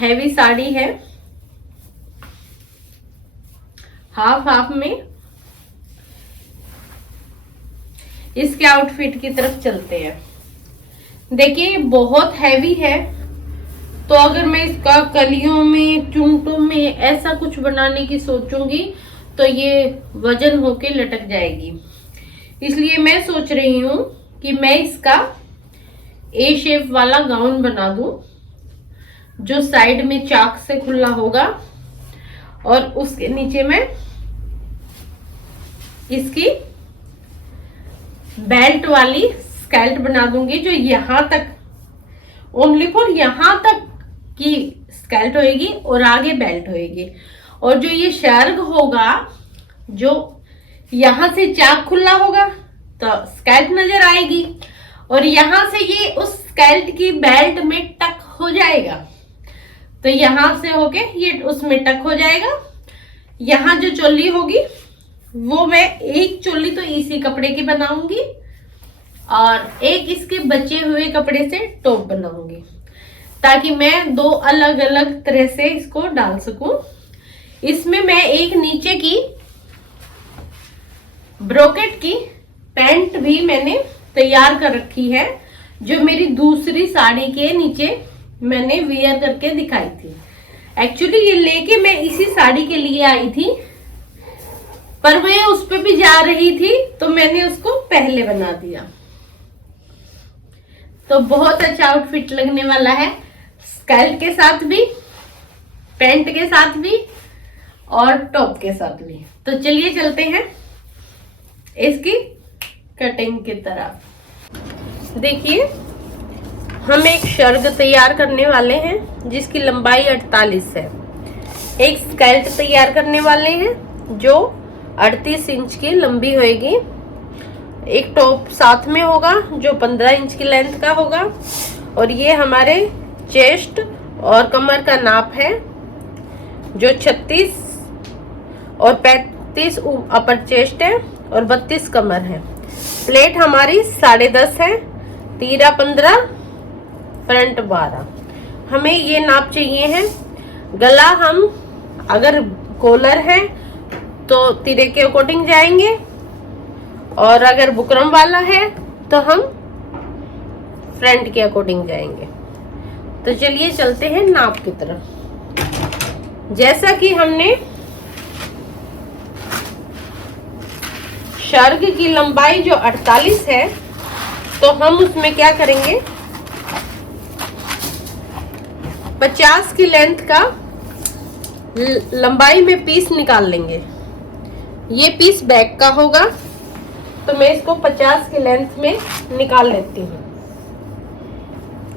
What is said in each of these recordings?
Heavy sari है, half half में। इसके आउटफिट की तरफ चलते हैं। देखिए बहुत हैवी है, तो अगर मैं इसका कलियों में, चुनटों में ऐसा कुछ बनाने की सोचूंगी तो ये वजन होके लटक जाएगी। इसलिए मैं सोच रही हूँ कि मैं इसका ए शेप वाला गाउन बना दूं, जो साइड में चाक से खुला होगा, और उसके नीचे में इसकी बेल्ट वाली स्कर्ट बना दूंगी, जो यहां तक, ओनली फॉर यहां तक की स्कर्ट होएगी और आगे बेल्ट होएगी। और जो ये शर्ग होगा, जो यहां से चाक खुला होगा तो स्कर्ट नजर आएगी, और यहां से ये उस स्कर्ट की बेल्ट में टक हो जाएगा, तो यहां से होके ये उसमें टक हो जाएगा। यहां जो चोली होगी वो मैं एक चोली तो इसी कपड़े की बनाऊंगी और एक इसके बचे हुए कपड़े से टॉप बनाऊंगी, ताकि मैं दो अलग अलग तरह से इसको डाल सकूं। इसमें मैं एक नीचे की ब्रोकेट की पैंट भी मैंने तैयार कर रखी है, जो मेरी दूसरी साड़ी के नीचे मैंने वेयर करके दिखाई थी। एक्चुअली ये लेके मैं इसी साड़ी के लिए आई थी, पर मैं उस पे भी जा रही थी तो मैंने उसको पहले बना दिया। तो बहुत अच्छा आउटफिट लगने वाला है, स्कर्ट के साथ भी, पैंट के साथ भी और टॉप के साथ भी। तो चलिए चलते हैं इसकी कटिंग की तरफ। देखिए हम एक शर्ग तैयार करने वाले हैं जिसकी लंबाई 48 है। एक स्कर्ट तैयार करने वाले हैं जो 38 इंच की लंबी होएगी। एक टॉप साथ में होगा जो 15 इंच की लेंथ का होगा। और ये हमारे चेस्ट और कमर का नाप है, जो 36 और 35 अपर चेस्ट है और 32 कमर है। प्लेट हमारी 10.5 है, तीरा 15, फ्रंट 12। हमें ये नाप चाहिए है। गला हम अगर कॉलर है तो तीरे के अकॉर्डिंग जाएंगे, और अगर बुकरम वाला है तो हम फ्रंट के अकॉर्डिंग जाएंगे। तो चलिए चलते हैं नाप की तरफ। जैसा कि हमने शर्ग की लंबाई जो 48 है, तो हम उसमें क्या करेंगे, 50 की लेंथ का लंबाई में पीस निकाल लेंगे। ये पीस बैक का होगा, तो मैं इसको 50 की लेंथ में निकाल लेती हूँ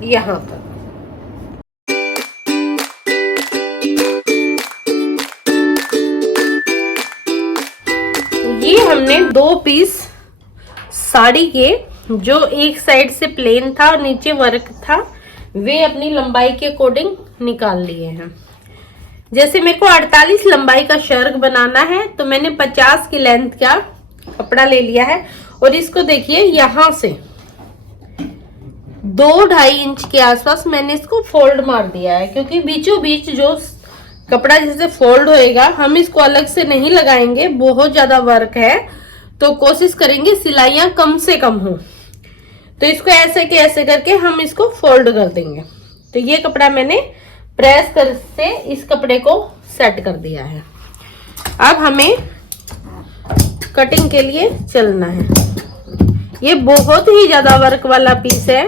यहां तक। ये हमने 2 पीस साड़ी के, जो एक साइड से प्लेन था और नीचे वर्क था, वे अपनी लंबाई के अकॉर्डिंग निकाल लिए हैं। जैसे मेरे को 48 लंबाई का शर्ग बनाना है, तो मैंने 50 की लेंथ का कपड़ा ले लिया है। और इसको देखिए यहां से 2-2.5 इंच के आसपास मैंने इसको फोल्ड मार दिया है, क्योंकि बीचों बीच जो कपड़ा जैसे फोल्ड होएगा, हम इसको अलग से नहीं लगाएंगे, बहुत ज्यादा वर्क है, तो कोशिश करेंगे सिलाइयां कम से कम हो। तो इसको ऐसे के ऐसे करके हम इसको फोल्ड कर देंगे। तो ये कपड़ा मैंने प्रेस कर से इस कपड़े को सेट कर दिया है। अब हमें कटिंग के लिए चलना है। ये बहुत ही ज्यादा वर्क वाला पीस है,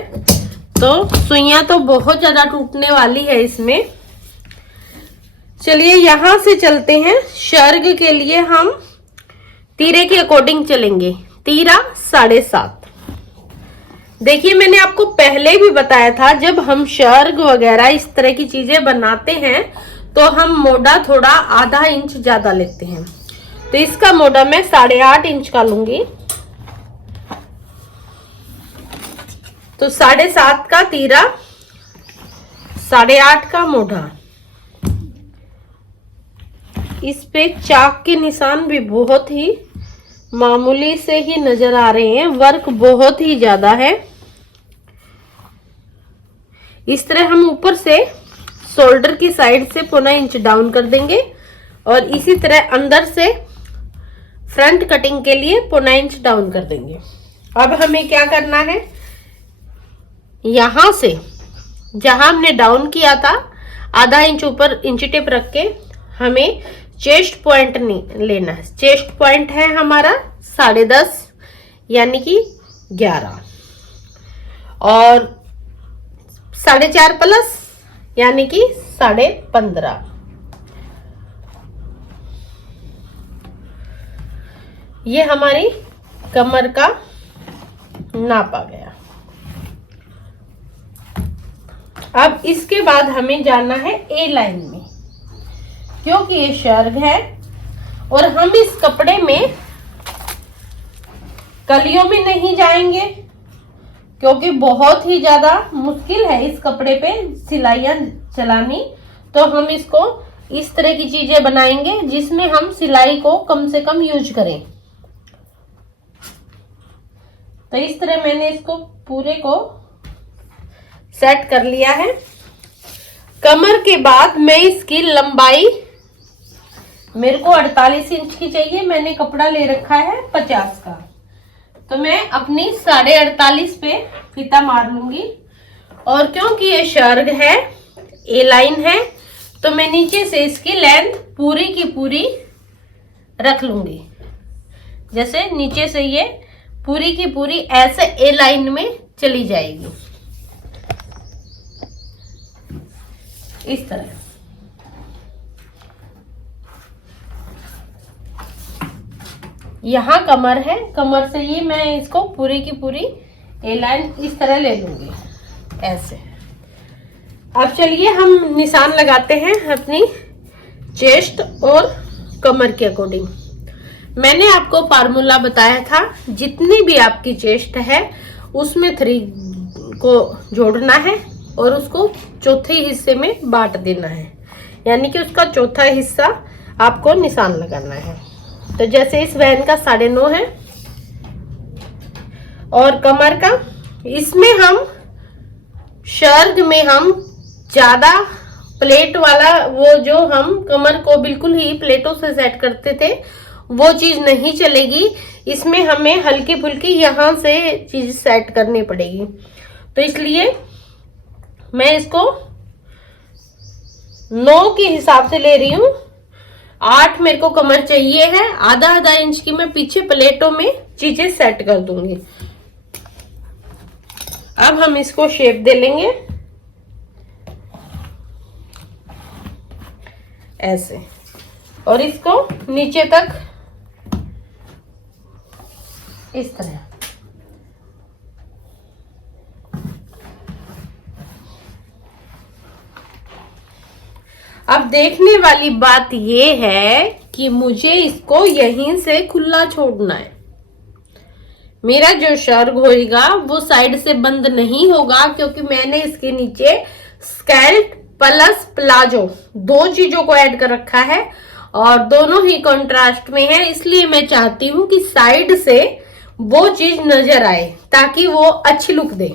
तो सुइयां तो बहुत ज्यादा टूटने वाली है इसमें। चलिए यहां से चलते हैं। शर्ग के लिए हम तीरे के अकॉर्डिंग चलेंगे, तीरा 7.5। देखिए मैंने आपको पहले भी बताया था, जब हम शर्ग वगैरह इस तरह की चीजें बनाते हैं तो हम मोटा थोड़ा आधा इंच ज्यादा लेते हैं। तो इसका मोटा मैं 8.5 इंच का लूंगी। तो 7.5 का तीरा, 8.5 का मोटा। इस पे चाक के निशान भी बहुत ही मामूली से ही नजर आ रहे हैं, वर्क बहुत ही ज्यादा है। इस तरह हम ऊपर से शोल्डर की साइड से 0.25 इंच डाउन कर देंगे और इसी तरह अंदर से फ्रंट कटिंग के लिए 0.25 इंच डाउन कर देंगे। अब हमें क्या करना है, यहां से जहां हमने डाउन किया था आधा इंच ऊपर इंच टेप रख के हमें चेस्ट पॉइंट लेना है। चेस्ट पॉइंट है हमारा 10.5 यानी कि 11 और 4.5 प्लस यानी कि 15.5। ये हमारी कमर का नाप आ गया। अब इसके बाद हमें जाना है ए लाइन में, क्योंकि ये शर्ग है और हम इस कपड़े में कलियों में नहीं जाएंगे, क्योंकि बहुत ही ज्यादा मुश्किल है इस कपड़े पे सिलाइयां चलानी। तो हम इसको इस तरह की चीजें बनाएंगे जिसमें हम सिलाई को कम से कम यूज करें। तो इस तरह मैंने इसको पूरे को सेट कर लिया है। कमर के बाद मैं इसकी लंबाई, मेरे को 48 इंच की चाहिए, मैंने कपड़ा ले रखा है 50 का, तो मैं अपनी 48.5 पे फीता मार लूंगी। और क्योंकि ये शर्ग है, ए लाइन है, तो मैं नीचे से इसकी लेंथ पूरी की पूरी रख लूंगी। जैसे नीचे से ये पूरी की पूरी ऐसे ए लाइन में चली जाएगी, इस तरह। यहां कमर है, कमर से ये मैं इसको पूरी की पूरी ए लाइन इस तरह ले लूंगी, ऐसे। अब चलिए हम निशान लगाते हैं अपनी चेस्ट और कमर के अकॉर्डिंग। मैंने आपको फार्मूला बताया था, जितनी भी आपकी चेस्ट है उसमें 3 को जोड़ना है और उसको चौथे हिस्से में बांट देना है, यानी कि उसका चौथा हिस्सा आपको निशान लगाना है। तो जैसे इस वैन का 9.5 है और कमर का, इसमें हम शर्ग में हम ज्यादा प्लेट वाला, वो जो हम कमर को बिल्कुल ही प्लेटों से सेट करते थे, वो चीज नहीं चलेगी। इसमें हमें हल्की फुल्की यहां से चीज सेट करनी पड़ेगी। तो इसलिए मैं इसको 9 के हिसाब से ले रही हूं। 8 मेरे को कमर चाहिए है, आधा इंच की मैं पीछे प्लेटों में चीजें सेट कर दूंगी। अब हम इसको शेप दे लेंगे ऐसे, और इसको नीचे तक इस तरह। अब देखने वाली बात ये है कि मुझे इसको यहीं से खुला छोड़ना है। मेरा जो शर्ग होगा वो साइड से बंद नहीं होगा, क्योंकि मैंने इसके नीचे स्कैल्प प्लस प्लाजो 2 चीजों को ऐड कर रखा है और दोनों ही कंट्रास्ट में है। इसलिए मैं चाहती हूं कि साइड से वो चीज नजर आए ताकि वो अच्छी लुक दे।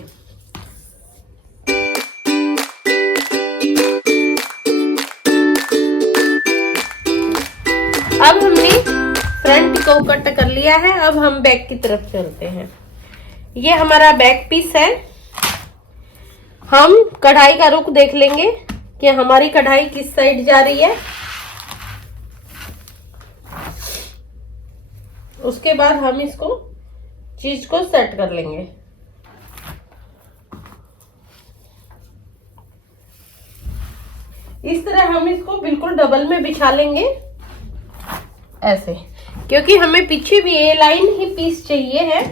अब हमने फ्रंट को कट कर लिया है, अब हम बैक की तरफ चलते हैं। ये हमारा बैक पीस है। हम कढ़ाई का रुख देख लेंगे कि हमारी कढ़ाई किस साइड जा रही है। उसके बाद हम इसको चीज को सेट कर लेंगे। इस तरह हम इसको बिल्कुल डबल में बिछा लेंगे ऐसे, क्योंकि हमें पीछे भी ए लाइन ही पीस चाहिए है।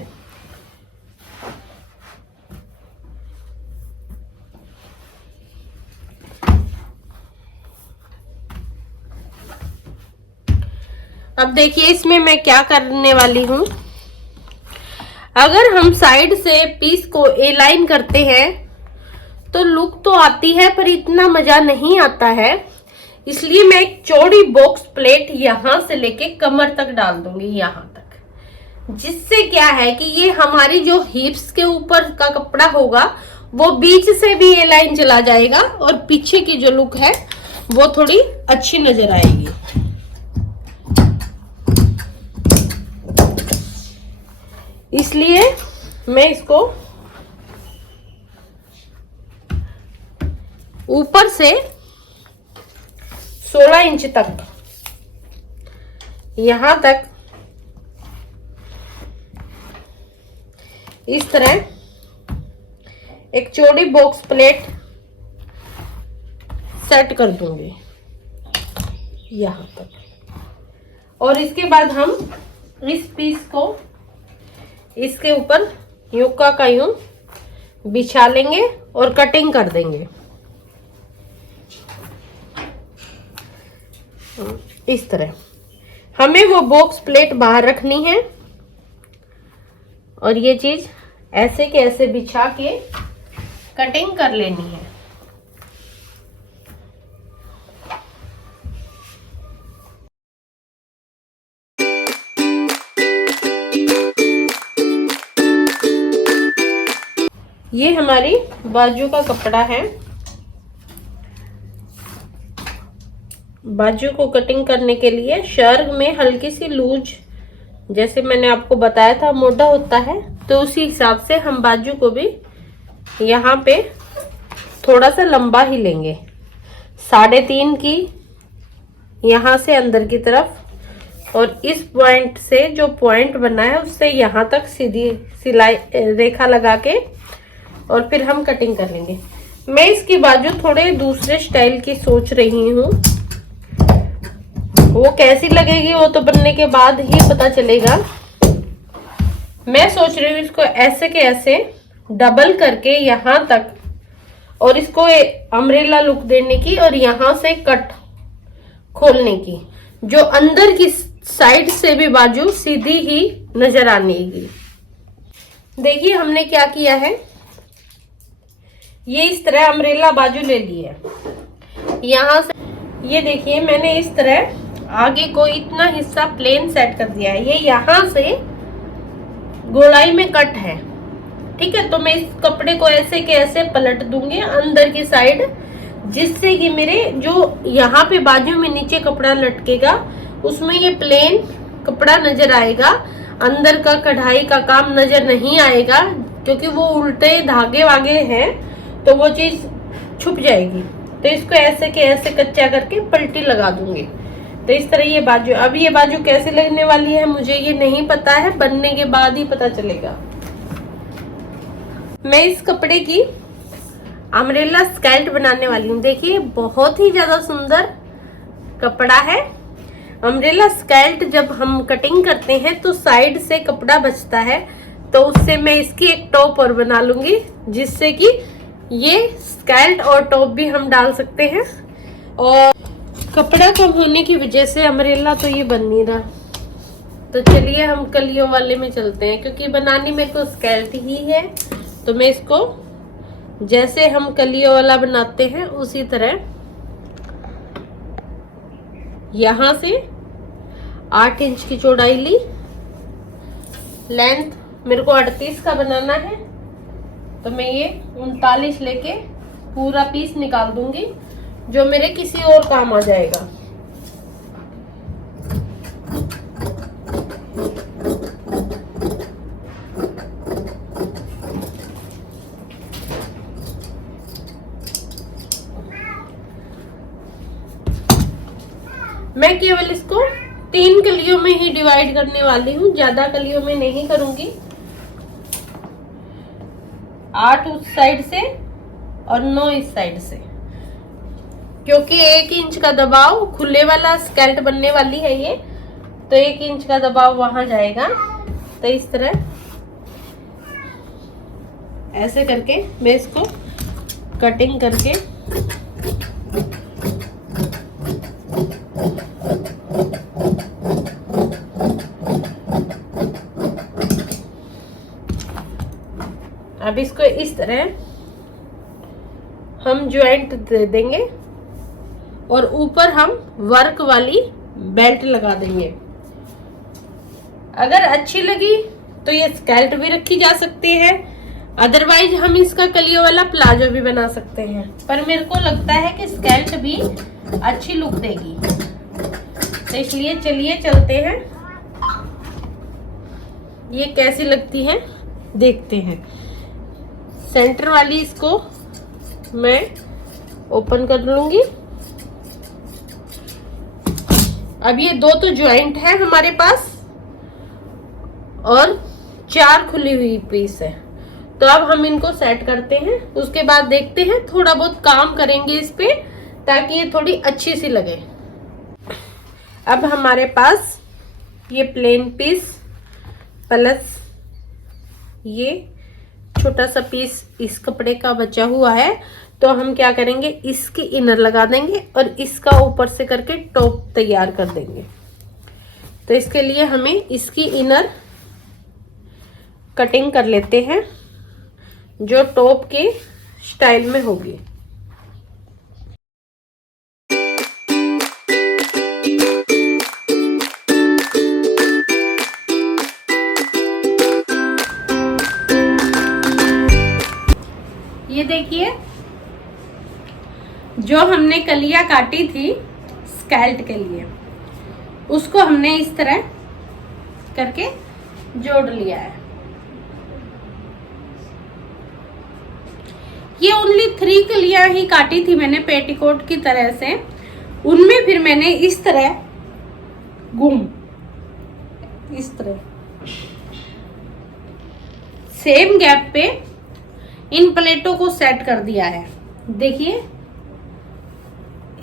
अब देखिए इसमें मैं क्या करने वाली हूं। अगर हम साइड से पीस को ए लाइन करते हैं तो लुक तो आती है पर इतना मजा नहीं आता है। इसलिए मैं एक चौड़ी बॉक्स प्लेट यहां से लेके कमर तक डाल दूंगी, यहां तक, जिससे क्या है कि ये हमारी जो हिप्स के ऊपर का कपड़ा होगा वो बीच से भी ये लाइन चला जाएगा और पीछे की जो लुक है वो थोड़ी अच्छी नजर आएगी। इसलिए मैं इसको ऊपर से 16 इंच तक, यहां तक इस तरह एक चौड़ी बॉक्स प्लेट सेट कर दूंगी यहां तक। और इसके बाद हम इस पीस को इसके ऊपर यूं का यूं बिछा लेंगे और कटिंग कर देंगे इस तरह। हमें वो बॉक्स प्लेट बाहर रखनी है और ये चीज ऐसे के ऐसे बिछा के कटिंग कर लेनी है। ये हमारी बाजू का कपड़ा है। बाजू को कटिंग करने के लिए शर्ग में हल्की सी लूज, जैसे मैंने आपको बताया था मोटा होता है, तो उसी हिसाब से हम बाजू को भी यहाँ पे थोड़ा सा लंबा ही लेंगे। 3.5 की यहाँ से अंदर की तरफ और इस पॉइंट से जो पॉइंट बना है उससे यहाँ तक सीधी सिलाई रेखा लगा के और फिर हम कटिंग कर लेंगे। मैं इसकी बाजू थोड़े दूसरे स्टाइल की सोच रही हूँ, वो कैसी लगेगी वो तो बनने के बाद ही पता चलेगा। मैं सोच रही हूँ इसको ऐसे के ऐसे डबल करके यहाँ तक और इसको अम्ब्रेला लुक देने की और यहाँ से कट खोलने की, जो अंदर की साइड से भी बाजू सीधी ही नजर आनेगी। देखिए हमने क्या किया है, ये इस तरह अम्ब्रेला बाजू ले ली है। यहाँ से ये देखिए मैंने इस तरह आगे को इतना हिस्सा प्लेन सेट कर दिया है। ये यहाँ से गोलाई में कट है, ठीक है। तो मैं इस कपड़े को ऐसे के ऐसे पलट दूंगी अंदर की साइड, जिससे कि मेरे जो यहाँ पे बाजू में नीचे कपड़ा लटकेगा उसमें ये प्लेन कपड़ा नजर आएगा, अंदर का कढ़ाई का काम नजर नहीं आएगा, क्योंकि वो उल्टे धागे वागे हैं तो वो चीज छुप जाएगी। तो इसको ऐसे के ऐसे कच्चा करके पलटी लगा दूंगी। तो इस तरह ये बाजू, अब ये बाजू कैसे लगने वाली है मुझे ये नहीं पता है, बनने के बाद ही पता चलेगा। मैं इस कपड़े की अम्ब्रेला स्कर्ट बनाने वाली हूँ। देखिए बहुत ही ज्यादा सुंदर कपड़ा है। अम्ब्रेला स्कर्ट जब हम कटिंग करते हैं तो साइड से कपड़ा बचता है, तो उससे मैं इसकी एक टॉप और बना लूंगी, जिससे कि ये स्कर्ट और टॉप भी हम डाल सकते हैं। और कपड़ा कम होने की वजह से अम्ब्रेला तो ये बन नहीं रहा, तो चलिए हम कलियों वाले में चलते हैं, क्योंकि बनानी मेरे को स्कर्ट ही है। तो मैं इसको जैसे हम कलियों वाला बनाते हैं उसी तरह यहां से 8 इंच की चौड़ाई ली, लेंथ मेरे को 38 का बनाना है, तो मैं ये 39 लेके पूरा पीस निकाल दूंगी, जो मेरे किसी और काम आ जाएगा। मैं केवल इसको 3 कलियों में ही डिवाइड करने वाली हूँ, ज्यादा कलियों में नहीं करूंगी। 8 उस साइड से और 9 इस साइड से, क्योंकि 1 इंच का दबाव, खुले वाला स्कर्ट बनने वाली है ये, तो 1 इंच का दबाव वहां जाएगा। तो इस तरह ऐसे करके मैं इसको कटिंग करके अब इसको इस तरह हम ज्वाइंट दे देंगे और ऊपर हम वर्क वाली बेल्ट लगा देंगे। अगर अच्छी लगी तो ये स्कर्ट भी रखी जा सकती है, अदरवाइज हम इसका कलियों वाला प्लाजो भी बना सकते हैं, पर मेरे को लगता है कि स्कर्ट भी अच्छी लुक देगी, तो इसलिए चलिए चलते हैं, ये कैसी लगती है देखते हैं। सेंटर वाली इसको मैं ओपन कर लूंगी। अब ये 2 तो ज्वाइंट है हमारे पास और 4 खुली हुई पीस है, तो अब हम इनको सेट करते हैं, उसके बाद देखते हैं, थोड़ा बहुत काम करेंगे इस पे ताकि ये थोड़ी अच्छी सी लगे। अब हमारे पास ये प्लेन पीस प्लस ये छोटा सा पीस इस कपड़े का बचा हुआ है, तो हम क्या करेंगे, इसकी इनर लगा देंगे और इसका ऊपर से करके टॉप तैयार कर देंगे। तो इसके लिए हमें इसकी इनर कटिंग कर लेते हैं जो टॉप के स्टाइल में होगी। ये देखिए, जो हमने कलियां काटी थी स्कैल्ट के लिए, उसको हमने इस तरह करके जोड़ लिया है। ये ओनली 3 कलियां ही काटी थी मैंने पेटीकोट की तरह से, उनमें फिर मैंने इस तरह इस तरह सेम गैप पे इन प्लेटों को सेट कर दिया है। देखिए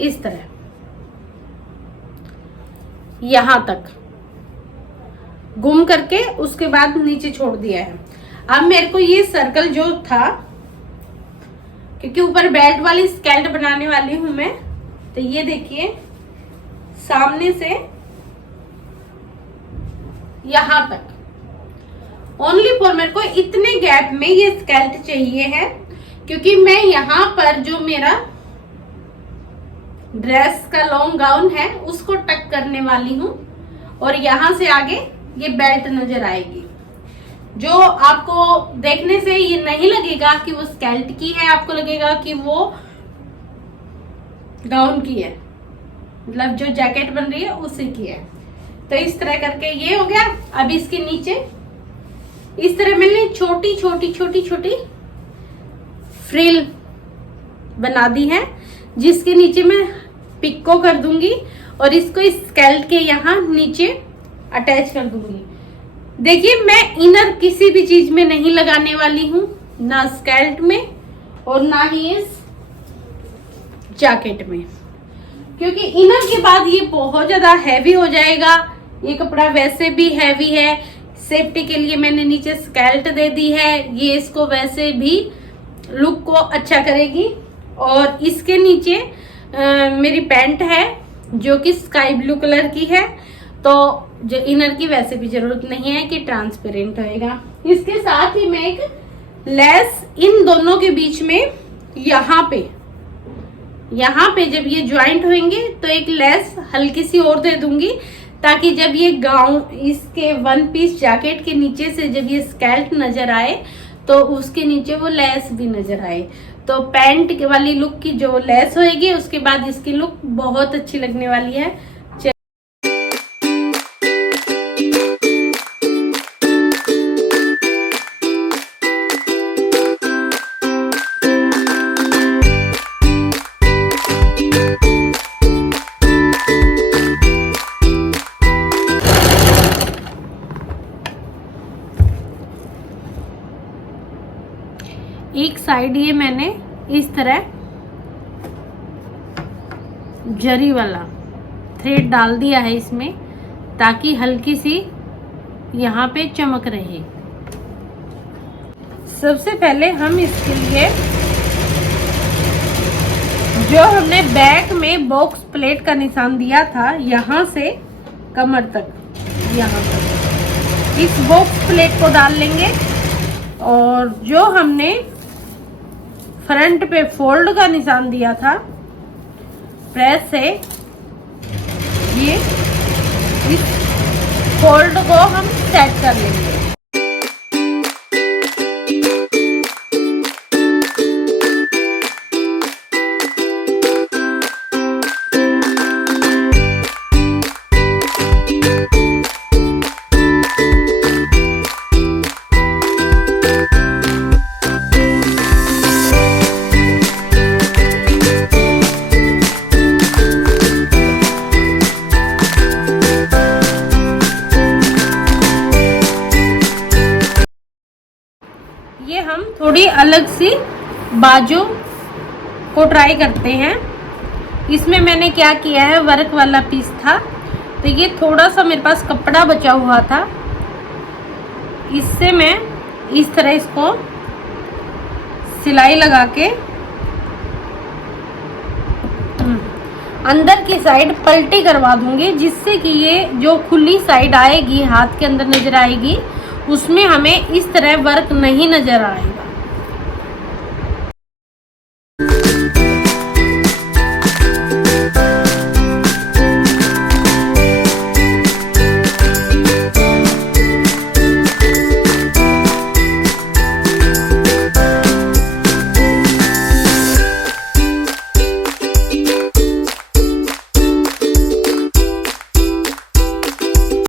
इस तरह यहां तक गुम करके उसके बाद नीचे छोड़ दिया है। अब मेरे को ये सर्कल जो था, क्योंकि ऊपर बेल्ट वाली स्कैल्ट बनाने वाली हूं मैं, तो ये देखिए सामने से यहां तक ओनली फॉर मेरे को इतने गैप में ये स्कैल्ट चाहिए है, क्योंकि मैं यहाँ पर जो मेरा ड्रेस का लॉन्ग गाउन है उसको टक करने वाली हूँ और यहाँ से आगे ये बेल्ट नजर आएगी, जो आपको देखने से ये नहीं लगेगा कि वो स्कैल्ट की है, आपको लगेगा कि वो गाउन की है, मतलब जो जैकेट बन रही है उसी की है। तो इस तरह करके ये हो गया। अब इसके नीचे इस तरह मैंने छोटी छोटी फ्रिल बना दी है, जिसके नीचे मैं पिको कर दूंगी और इसको इस स्कैल्ट के यहाँ नीचे अटैच कर दूंगी। देखिए मैं इनर किसी भी चीज में नहीं लगाने वाली हूँ, ना स्कैल्ट में और ना ही इस जैकेट में, क्योंकि इनर के बाद ये बहुत ज्यादा हैवी हो जाएगा। ये कपड़ा वैसे भी हैवी है, सेफ्टी के लिए मैंने नीचे स्कैल्ट दे दी है, ये इसको वैसे भी लुक को अच्छा करेगी। और इसके नीचे मेरी पैंट है जो कि स्काई ब्लू कलर की है, तो जो इनर की वैसे भी जरूरत नहीं है कि ट्रांसपेरेंट होएगा। इसके साथ ही मैं एक लेस इन दोनों के बीच में यहाँ पे जब ये ज्वाइंट होंगे तो एक लेस हल्की सी और दे दूंगी, ताकि जब ये गाउन इसके 1 पीस जैकेट के नीचे से जब ये स्कैल्ट नजर आए तो उसके नीचे वो लेस भी नजर आए। तो पैंट वाली लुक की जो लेस होएगी उसके बाद इसकी लुक बहुत अच्छी लगने वाली है। एक साइड ये मैंने इस तरह जरी वाला थ्रेड डाल दिया है इसमें, ताकि हल्की सी यहाँ पे चमक रहे। सबसे पहले हम इसके लिए जो हमने बैक में बॉक्स प्लेट का निशान दिया था, यहाँ से कमर तक, यहाँ तक इस बॉक्स प्लेट को डाल लेंगे। और जो हमने फ्रंट पे फोल्ड का निशान दिया था प्रेस से, ये इस फोल्ड को हम सेट कर लेंगे। थोड़ी अलग सी बाजू को ट्राई करते हैं। इसमें मैंने क्या किया है, वर्क वाला पीस था तो ये थोड़ा सा मेरे पास कपड़ा बचा हुआ था, इससे मैं इस तरह इसको सिलाई लगा के अंदर की साइड पलटी करवा दूंगी, जिससे कि ये जो खुली साइड आएगी हाथ के अंदर नजर आएगी उसमें हमें इस तरह वर्क नहीं नजर आएगा।